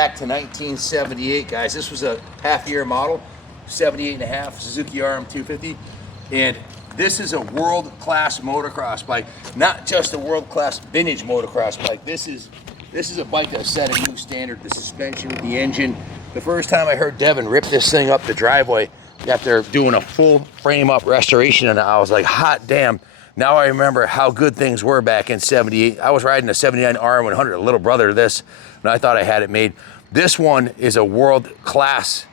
back to 1978, guys. This was a half-year model, 78.5 Suzuki Rm250, and this is a world-class motocross bike, not just a world-class vintage motocross bike. This is a bike that set a new standard. The suspension, the engine. The first time I heard Devin rip this thing up the driveway after doing a full frame-up restoration, and I was like, hot damn. Now I remember how good things were back in 78. I was riding a 79 R100, a little brother to this, and I thought I had it made. This one is a world-class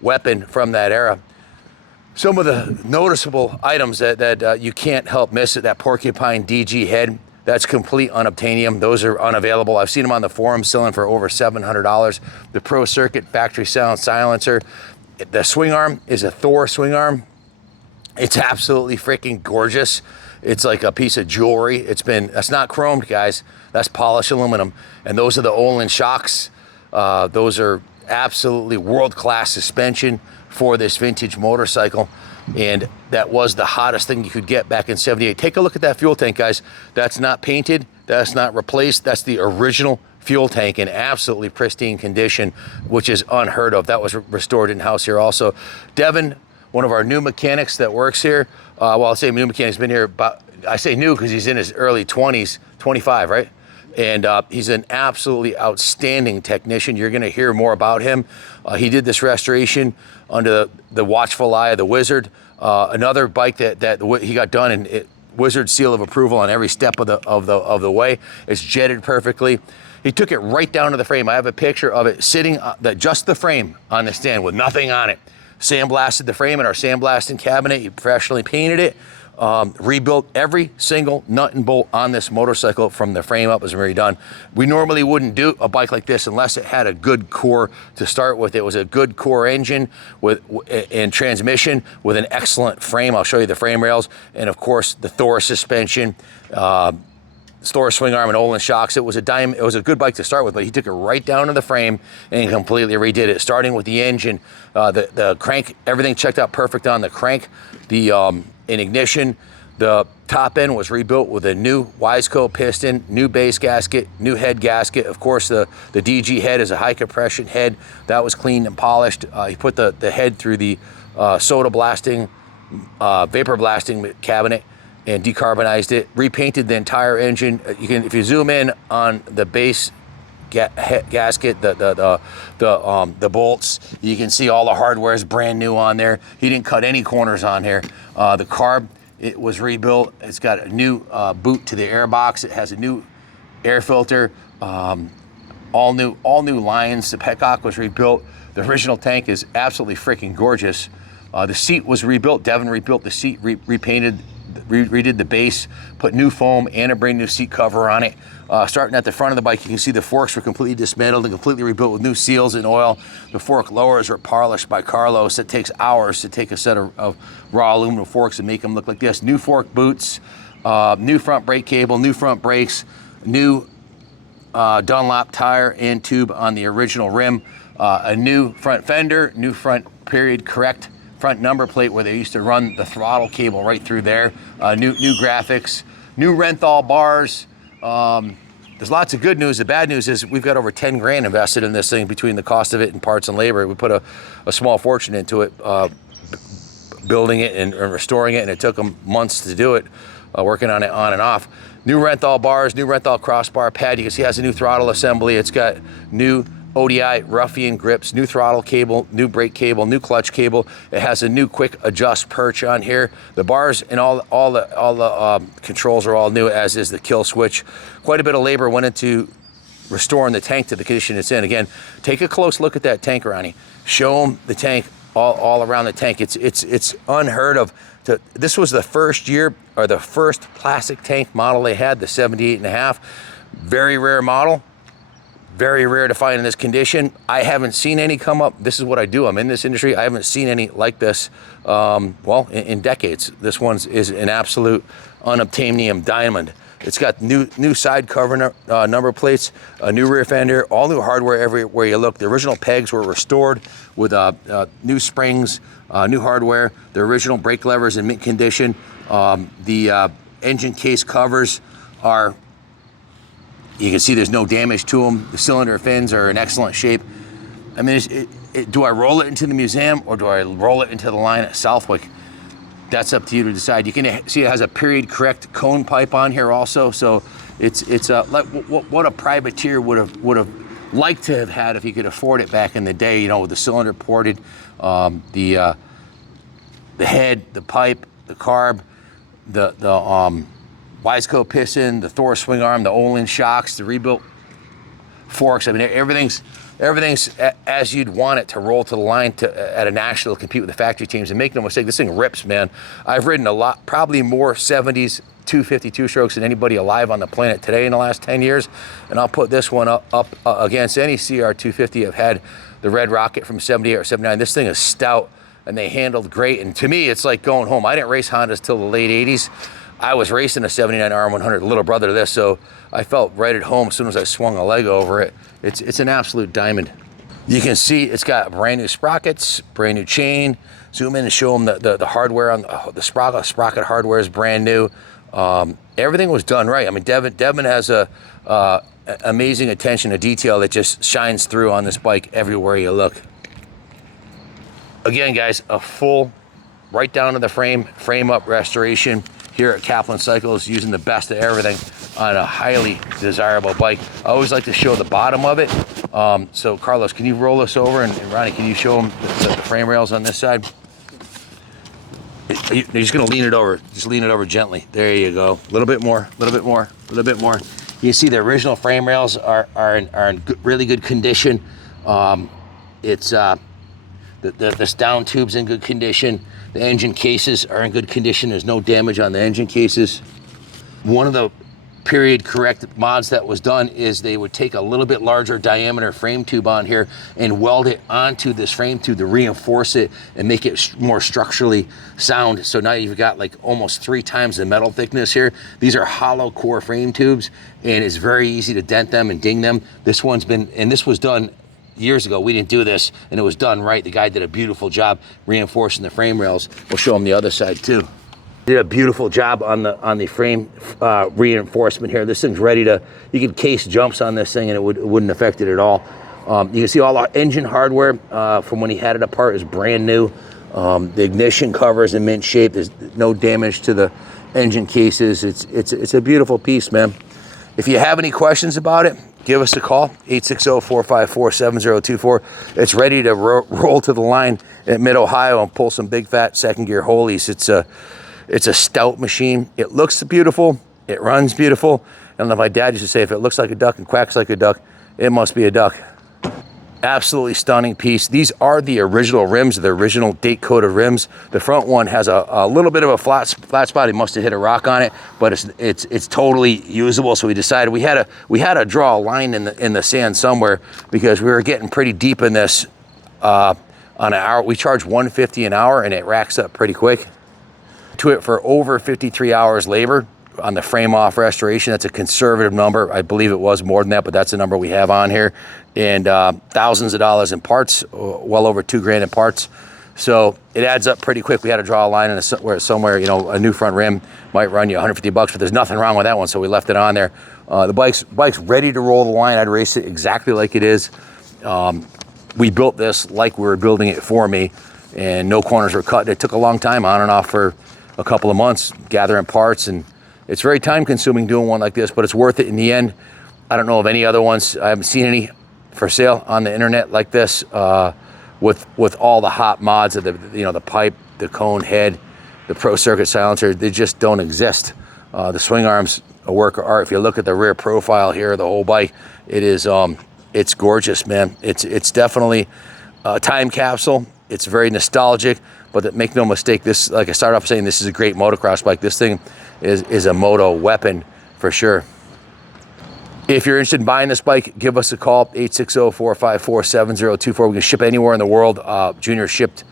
weapon from that era. Some of the noticeable items that you can't help miss it, that porcupine DG head, that's complete unobtainium. Those are unavailable. I've seen them on the forum selling for over $700. The Pro Circuit factory sound silencer. The swing arm is a Thor swing arm. It's absolutely freaking gorgeous. It's like a piece of jewelry. That's not chromed, guys. That's polished aluminum. And those are the Olin shocks. Those are absolutely world-class suspension for this vintage motorcycle. And that was the hottest thing you could get back in 78. Take a look at that fuel tank, guys. That's not painted. That's not replaced. That's the original fuel tank in absolutely pristine condition, which is unheard of. That was restored in-house here also. Devin, one of our new mechanics that works here, well, I'll say new mechanic's been here about, I say new because he's in his early 20s, 25, right? And he's an absolutely outstanding technician. You're gonna hear more about him. He did this restoration under the watchful eye of the Wizard. Another bike that he got done, and Wizard seal of approval on every step of the way. It's jetted perfectly. He took it right down to the frame. I have a picture of it sitting, just the frame on the stand with nothing on it. Sandblasted the frame in our sandblasting cabinet. He professionally painted it. Rebuilt every single nut and bolt on this motorcycle from the frame up. Was very done. We normally wouldn't do a bike like this unless it had a good core to start with. It was a good core engine and transmission with an excellent frame. I'll show you the frame rails, and of course the Thor suspension, Thor swing arm, and Olin shocks. It was a good bike to start with, but he took it right down to the frame and completely redid it. Starting with the engine, the crank, everything checked out perfect on the crank. In ignition, the top end was rebuilt with a new Wiseco piston, new base gasket, new head gasket. Of course, the DG head is a high compression head. That was cleaned and polished. He put the head through the soda blasting, vapor blasting cabinet and decarbonized it, repainted the entire engine. If you zoom in on the base gasket, the bolts, you can see all the hardware is brand new on there. He didn't cut any corners on here. The carb, it was rebuilt. It's got a new boot to the air box. It has a new air filter, all new lines. The petcock was rebuilt. The original tank is absolutely freaking gorgeous. The seat was rebuilt. Devin rebuilt the seat, repainted, redid the base, put new foam and a brand new seat cover on it. Starting at the front of the bike, you can see the forks were completely dismantled and completely rebuilt with new seals and oil. The fork lowers were polished by Carlos. It takes hours to take a set of raw aluminum forks and make them look like this. New fork boots, new front brake cable, new front brakes, new Dunlop tire and tube on the original rim, a new front fender, new front period correct front number plate where they used to run the throttle cable right through there, new graphics, new Renthal bars. There's lots of good news. The bad news is we've got over 10 grand invested in this thing between the cost of it and parts and labor. We put a small fortune into it, building it and restoring it, and it took them months to do it, working on it on and off. New Renthal bars, new Renthal crossbar pad. You can see it has a new throttle assembly. It's got new ODI Ruffian grips, new throttle cable, new brake cable, new clutch cable. It has a new quick adjust perch on here. The bars and all the controls are all new, as is the kill switch. Quite a bit of labor went into restoring the tank to the condition it's in. Again, take a close look at that tank, Ronnie. Show them the tank all around the tank. It's unheard of. This was the first year, or the first plastic tank model they had, the 78.5. Very rare model. Very rare to find in this condition. I haven't seen any come up. This is what I do. I'm in this industry. I haven't seen any like this, well, in decades. This one is an absolute unobtainium diamond. It's got new side cover number plates, a new rear fender, all new hardware everywhere you look. The original pegs were restored with new springs, new hardware. The original brake levers in mint condition. The engine case covers are You can see there's no damage to them. The cylinder fins are in excellent shape. I mean, do I roll it into the museum or do I roll it into the line at Southwick? That's up to you to decide. You can see it has a period correct cone pipe on here also. So it's like what a privateer would have liked to have had if he could afford it back in the day. You know, with the cylinder ported, the head, the pipe, the carb, the Wiseco piston, the Thor swing arm, the Olin shocks, the rebuilt forks. I mean, everything's as you'd want it to roll to the line at a national, compete with the factory teams. And make no mistake, this thing rips, man. I've ridden a lot, probably more 70s 250 two-strokes than anybody alive on the planet today in the last 10 years. And I'll put this one up against any CR250 I've had, the Red Rocket from 78 or 79. This thing is stout, and they handled great. And to me, it's like going home. I didn't race Hondas till the late 80s. I was racing a 79 RM100, the little brother to this, so I felt right at home as soon as I swung a leg over it. It's an absolute diamond. You can see it's got brand new sprockets, brand new chain. Zoom in and show them the hardware on the sprocket hardware is brand new. Everything was done right. I mean, Devin has a amazing attention to detail that just shines through on this bike everywhere you look. Again, guys, a full, right down to the frame up restoration here at Kaplan Cycles, using the best of everything on a highly desirable bike. I always like to show the bottom of it. So Carlos, can you roll this over, and Ronnie, can you show them the frame rails on this side? You're just gonna lean it over. Just lean it over gently. There you go. A little bit more, a little bit more, a little bit more. You see the original frame rails are in really good condition. The down tube's in good condition. The engine cases are in good condition. There's no damage on the engine cases. One of the period correct mods that was done is they would take a little bit larger diameter frame tube on here and weld it onto this frame tube to reinforce it and make it more structurally sound. So now you've got like almost 3 times the metal thickness here. These are hollow core frame tubes, and it's very easy to dent them and ding them. This one's been, and this was done years ago. We didn't do this, and it was done right. The guy did a beautiful job reinforcing the frame rails. We'll show them the other side too. Did a beautiful job on the frame reinforcement here. This thing's ready to, you could case jumps on this thing and it wouldn't affect it at all. You can see all our engine hardware from when he had it apart is brand new. The ignition cover is in mint shape. There's no damage to the engine cases. It's a beautiful piece, man. If you have any questions about it, give us a call, 860-454-7024. It's ready to roll to the line at Mid-Ohio and pull some big fat second gear holies. It's a stout machine. It looks beautiful. It runs beautiful. And my dad used to say, if it looks like a duck and quacks like a duck, it must be a duck. Absolutely stunning piece. These are the original rims, the original date-coated rims. The front one has a little bit of a flat spot. He must have hit a rock on it, but it's totally usable. So we decided we had to draw a line in the sand somewhere, because we were getting pretty deep in this on an hour. We charge $150 an hour, and it racks up pretty quick. To it for over 53 hours labor on the frame off restoration. That's a conservative number. I believe it was more than that, but that's the number we have on here. And thousands of dollars in parts, well over $2,000 in parts. So it adds up pretty quick. We had to draw a line in somewhere, you know, a new front rim might run you $150, but there's nothing wrong with that one, so we left it on there. The bike's ready to roll the line. I'd race it exactly like it is. We built this like we were building it for me, and no corners were cut. It took a long time, on and off for a couple of months, gathering parts, and it's very time consuming doing one like this, but it's worth it in the end. I don't know of any other ones. I haven't seen any for sale on the internet like this, with all the hot mods of the pipe, the cone head, the Pro Circuit silencer. They just don't exist. The swing arm's a work of art. If you look at the rear profile here, the whole bike, it's gorgeous, man. It's definitely a time capsule. It's very nostalgic, but make no mistake, this, like I started off saying, this is a great motocross bike. This thing is a moto weapon for sure. If you're interested in buying this bike, give us a call, 860-454-7024. We can ship anywhere in the world. Junior shipped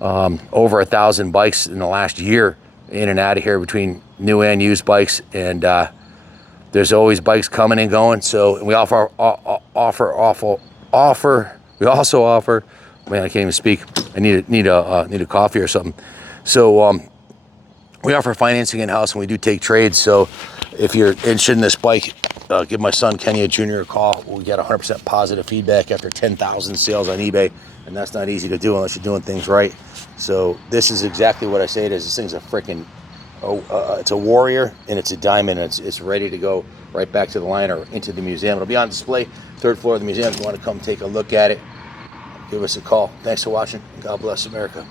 over 1,000 bikes in the last year in and out of here, between new and used bikes, and there's always bikes coming and going. So we also offer. Man, I can't even speak. I need a coffee or something. So we offer financing in-house, and we do take trades. So if you're interested in this bike, give my son Kenny Jr. a call. We'll get 100% positive feedback after 10,000 sales on eBay, and that's not easy to do unless you're doing things right. So this is exactly what I say it is. This thing's a freaking, it's a warrior, and it's a diamond, and it's ready to go right back to the line or into the museum. It'll be on display, 3rd floor of the museum. If you want to come take a look at it, give us a call. Thanks for watching. God bless America.